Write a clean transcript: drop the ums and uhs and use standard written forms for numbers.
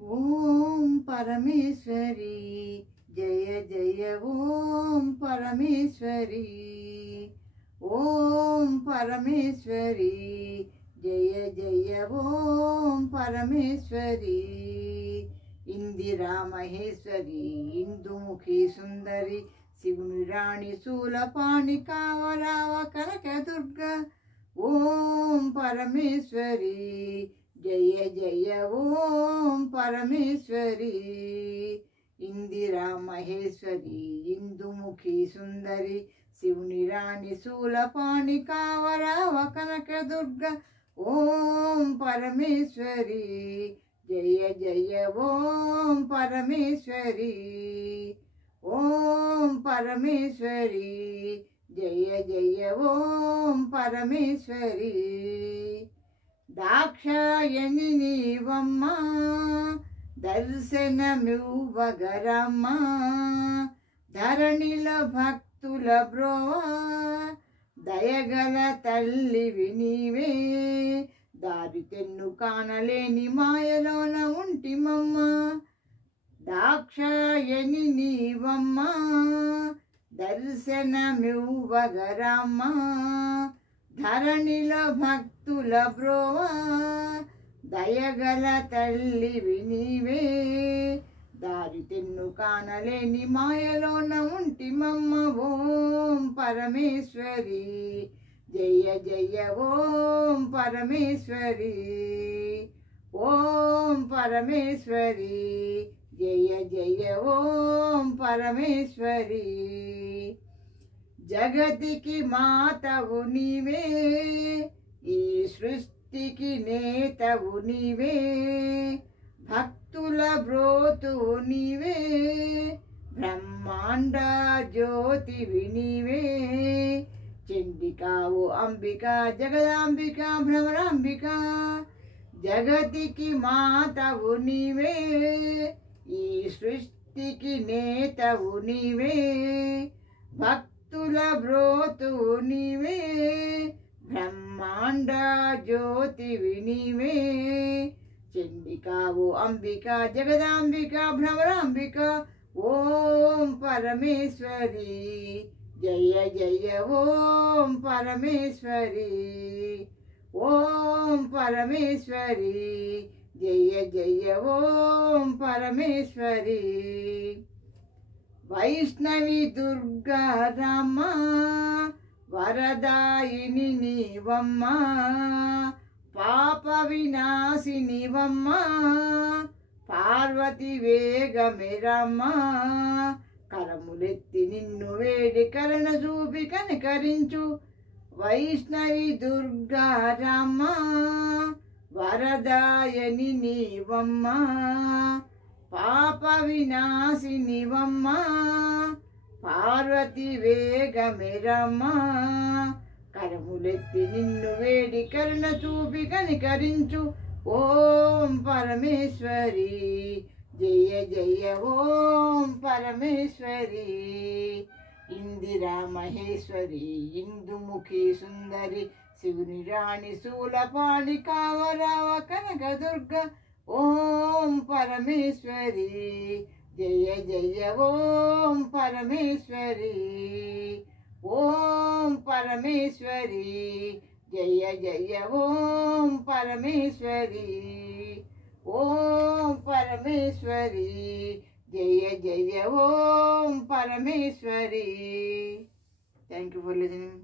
ఓం పరమేశ్వరి జయ జయ ఓం పరమేశ్వరి ఓం పరమేశ్వరి జయ జయ ఓం పరమేశ్వరి ఇందిరా మహేశ్వరి ఇందుముఖి సుందరి శివుని రాణి శూలపాణి కావరావ కనకదుర్గ ఓం పరమేశ్వరి జయ జయ ఓం పరమేశ్వరి ఇందిరా మహేశ్వరి ఇందుముఖి సుందరి శివుని రాణి శూలపాణి కావరావ కనకదుర్గ ఓం పరమేశ్వరి జయ జయ ఓం పరమేశ్వరి ఓం పరమేశ్వరి జయ జయ ఓం పరమేశ్వరి దాక్షాయణి నీవమ్మ దర్శనమివ్వగరమ్మ ధరణిల భక్తుల బ్రోవా దయగల తల్లివి నీవే దారి తెన్ను కానలేని మాయలోన ఉంటిమమ్మ దాక్షాయణి నీవమ్మ దర్శనమివ్వగరమ్మ ధరణిల భక్తుల బ్రోవా దయగల తల్లివి నీవే దారి తెన్ను కానలేని మాయలోన ఉంటిమమ్మ ఓం పరమేశ్వరి జయ జయ ఓం పరమేశ్వరి ఓం పరమేశ్వరి జయ జయ ఓం పరమేశ్వరి జగతికి మాతవు నీవే ఈ సృష్టికి నేతవు నీవే భక్తుల బ్రోతువు నీవే బ్రహ్మాండ జ్యోతివి నీవే చండికావు అంబిక జగదాంబిక భ్రమరాంబిక జగతికి మాతవు నీవే ఈ సృష్టికి నేతవు నీవే భక్తుల బ్రోతువు నీవే బ్రహ్మాండ జ్యోతివి నీవే చండికావు అంబిక జగదాంబిక భ్రమరాంబిక ఓం పరమేశ్వరి జయ జయ ఓం పరమేశ్వరి ఓం పరమేశ్వరి జయ జయ ఓం పరమేశ్వరి వైష్ణవి దుర్గా రామ వరదాయిని నీవమ్మ పాప వినాశినివమ్మ పార్వతి వేగమిరమ్మ కరములెత్తి నిన్ను వేడి కరణ చూపి కనికరించు వైష్ణవి దుర్గా రామ వరదాయని నీవమ్మ పాప వినాశినివమ్మ పార్వతి వేగమిరమ్మ కరములెత్తి నిన్ను వేడి కరుణ చూపి కనికరించు ఓం పరమేశ్వరి జయ జయ ఓం పరమేశ్వరి ఇందిరా మహేశ్వరి ఇందుముఖి సుందరి శివుని రాణి శూలపాణి కావరావ కనకదుర్గ ఓం పరమేశ్వరి జయ జయ ఓం పరమేశ్వరి ఓం పరమేశ్వరి జయ జయ ఓం పరమేశ్వరి ఓం పరమేశ్వరి జయ జయ ఓం Parameshwari. Thank you for listening.